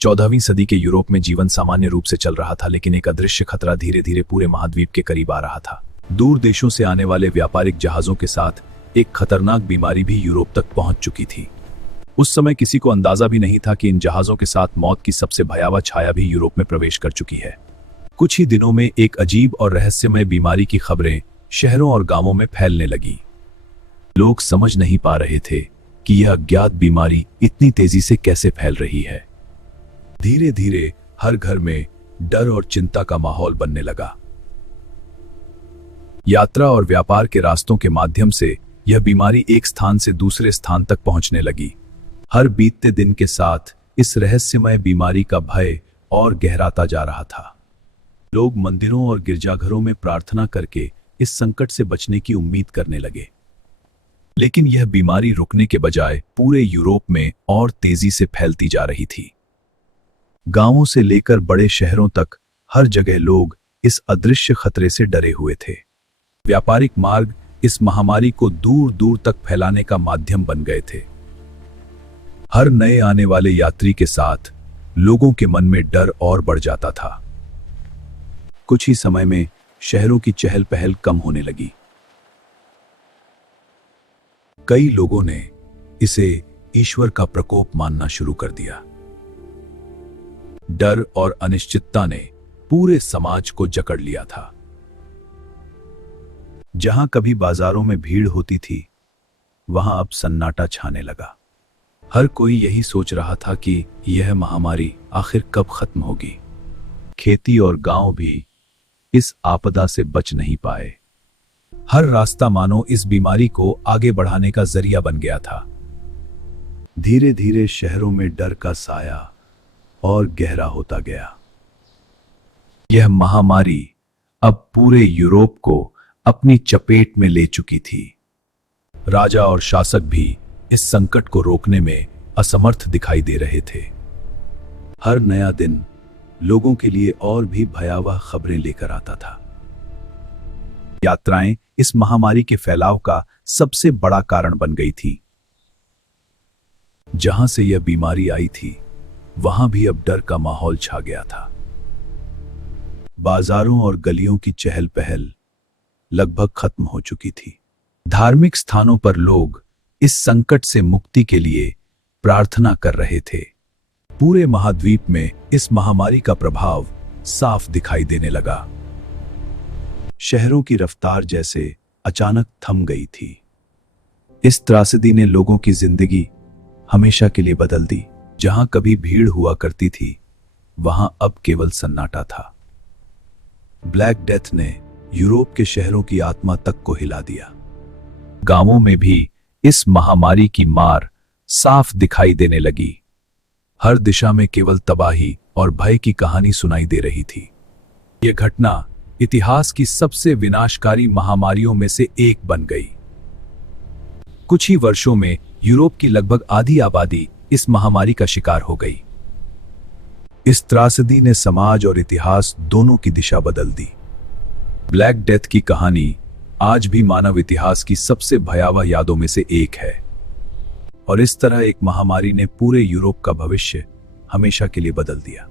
14वीं सदी के यूरोप में जीवन सामान्य रूप से चल रहा था, लेकिन एक अदृश्य खतरा धीरे धीरे पूरे महाद्वीप के करीब आ रहा था। दूर देशों से आने वाले व्यापारिक जहाजों के साथ एक खतरनाक बीमारी भी यूरोप तक पहुंच चुकी थी। उस समय किसी को अंदाजा भी नहीं था कि इन जहाजों के साथ मौत की सबसे भयावह छाया भी यूरोप में प्रवेश कर चुकी है। कुछ ही दिनों में एक अजीब और रहस्यमय बीमारी की खबरें शहरों और गांवों में फैलने लगी। लोग समझ नहीं पा रहे थे कि यह अज्ञात बीमारी इतनी तेजी से कैसे फैल रही है। धीरे धीरे हर घर में डर और चिंता का माहौल बनने लगा। यात्रा और व्यापार के रास्तों के माध्यम से यह बीमारी एक स्थान से दूसरे स्थान तक पहुंचने लगी। हर बीतते दिन के साथ इस रहस्यमय बीमारी का भय और गहराता जा रहा था। लोग मंदिरों और गिरजाघरों में प्रार्थना करके इस संकट से बचने की उम्मीद करने लगे, लेकिन यह बीमारी रुकने के बजाय पूरे यूरोप में और तेजी से फैलती जा रही थी। गांवों से लेकर बड़े शहरों तक हर जगह लोग इस अदृश्य खतरे से डरे हुए थे। व्यापारिक मार्ग इस महामारी को दूर दूर तक फैलाने का माध्यम बन गए थे। हर नए आने वाले यात्री के साथ लोगों के मन में डर और बढ़ जाता था। कुछ ही समय में शहरों की चहल पहल कम होने लगी। कई लोगों ने इसे ईश्वर का प्रकोप मानना शुरू कर दिया। डर और अनिश्चितता ने पूरे समाज को जकड़ लिया था। जहां कभी बाजारों में भीड़ होती थी, वहां अब सन्नाटा छाने लगा। हर कोई यही सोच रहा था कि यह महामारी आखिर कब खत्म होगी। खेती और गांव भी इस आपदा से बच नहीं पाए। हर रास्ता मानो इस बीमारी को आगे बढ़ाने का जरिया बन गया था। धीरे धीरे शहरों में डर का साया और गहरा होता गया। यह महामारी अब पूरे यूरोप को अपनी चपेट में ले चुकी थी। राजा और शासक भी इस संकट को रोकने में असमर्थ दिखाई दे रहे थे। हर नया दिन लोगों के लिए और भी भयावह खबरें लेकर आता था। यात्राएं इस महामारी के फैलाव का सबसे बड़ा कारण बन गई थी। जहां से यह बीमारी आई थी, वहां भी अब डर का माहौल छा गया था। बाजारों और गलियों की चहल पहल लगभग खत्म हो चुकी थी। धार्मिक स्थानों पर लोग इस संकट से मुक्ति के लिए प्रार्थना कर रहे थे। पूरे महाद्वीप में इस महामारी का प्रभाव साफ दिखाई देने लगा। शहरों की रफ्तार जैसे अचानक थम गई थी। इस त्रासदी ने लोगों की जिंदगी हमेशा के लिए बदल दी। जहां कभी भीड़ हुआ करती थी, वहां अब केवल सन्नाटा था। ब्लैक डेथ ने यूरोप के शहरों की आत्मा तक को हिला दिया। गांवों में भी इस महामारी की मार साफ दिखाई देने लगी। हर दिशा में केवल तबाही और भय की कहानी सुनाई दे रही थी। यह घटना इतिहास की सबसे विनाशकारी महामारियों में से एक बन गई। कुछ ही वर्षों में यूरोप की लगभग आधी आबादी इस महामारी का शिकार हो गई। इस त्रासदी ने समाज और इतिहास दोनों की दिशा बदल दी। ब्लैक डेथ की कहानी आज भी मानव इतिहास की सबसे भयावह यादों में से एक है, और इस तरह एक महामारी ने पूरे यूरोप का भविष्य हमेशा के लिए बदल दिया।